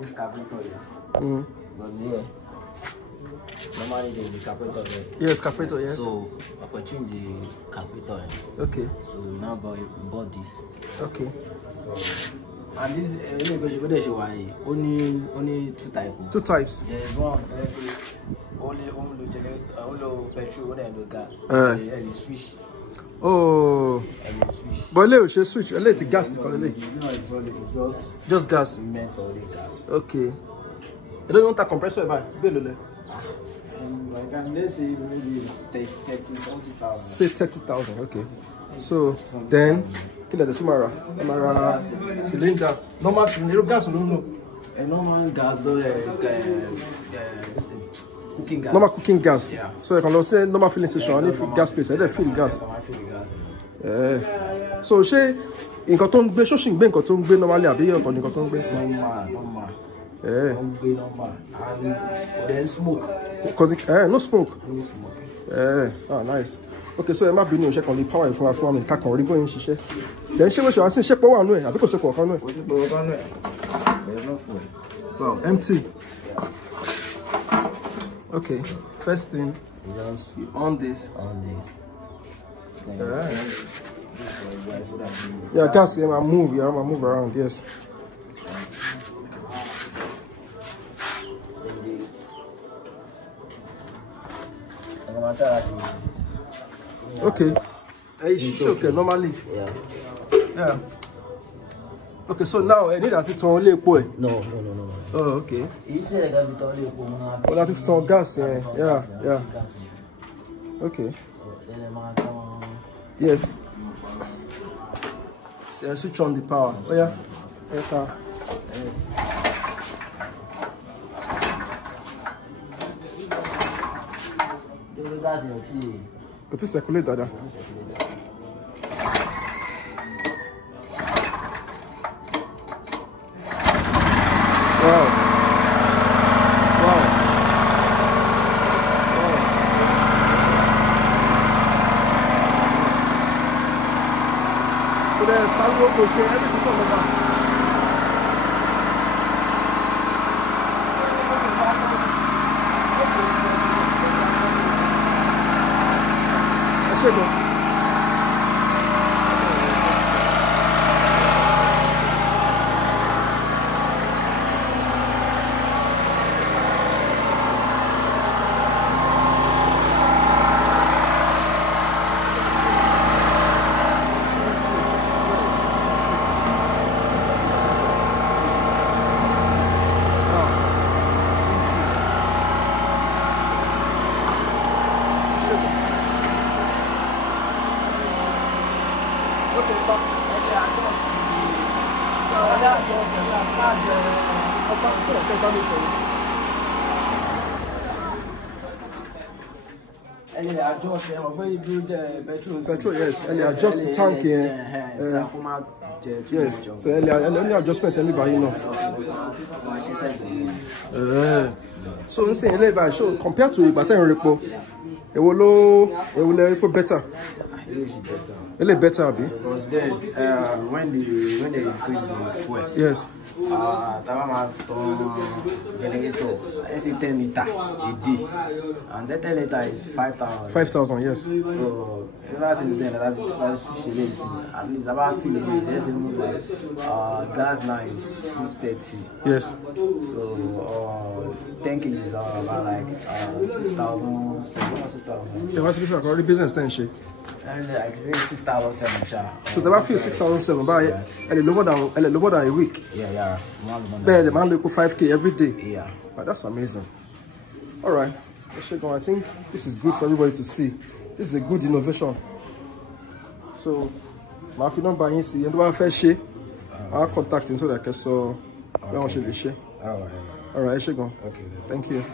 This carburetor here. But yeah. Normally there's the carburetor there. Yes, carburetor, yes. So I could change the carburetor. Okay. So we now bought this. Okay. So and this only two types. Two types. There's one only petrol and gas. And switch. Oh. And switch. But let us switch. Let it gas. No, it's just gas. Meant for only gas. Okay. You don't want a compressor by let's say maybe 30,000. Say 30,000. Okay. So then, kill the Sumara cylinder. Normal cylinder gas. No. A normal gas, cooking gas. Normal cooking gas. Yeah. So you can say normal filling station. If gas place, they fill gas. So she in cotton be showing ben cotton be normally abi on in cotton be normal. Normal. And then smoke. Because no smoke. No smoke. Oh nice. Okay, so Emma Binu check on the power from the car can go in shisha. Then she was asking check power no e because she can no. There's no fuel. Wow, empty. Okay, first thing just on this. Yeah, gas move around, yes. Okay. Okay, normally. Yeah. Okay, so now I need that to only boy. No. Oh, okay. You said that we only boy. Oh, that is on gas, yeah. Okay. Yes. So I switch on the power. Oh yeah. Yes. But it's circulate that. Wow. So the power will share everything from the back. Petrol, yes. Adjust the tank here. Yes. So any adjustments anybody know. So I'm saying, so compared to the repo, it will better. A little better, because then when they increase the fuel, yes, I say 10 liter a day, and that 10 liter is 5,000. 5,000, yes. So ever since then, that's at least about 50. There's even like gas now is 630. Yes. So 10 kg is about like 6,000. 6,000. Yeah, what's the difference? Already business then, she. And like 6,007. So they feel 6,007, but and lower than a week. Yeah. But the man look 5K every day. Yeah. But that's amazing. All right, I think this is good for everybody to see. This is a good innovation. So, if you don't buy in, see, and do I first share, I'll contact him so that I can so. All right. All right. All right, okay. Okay. Thank you.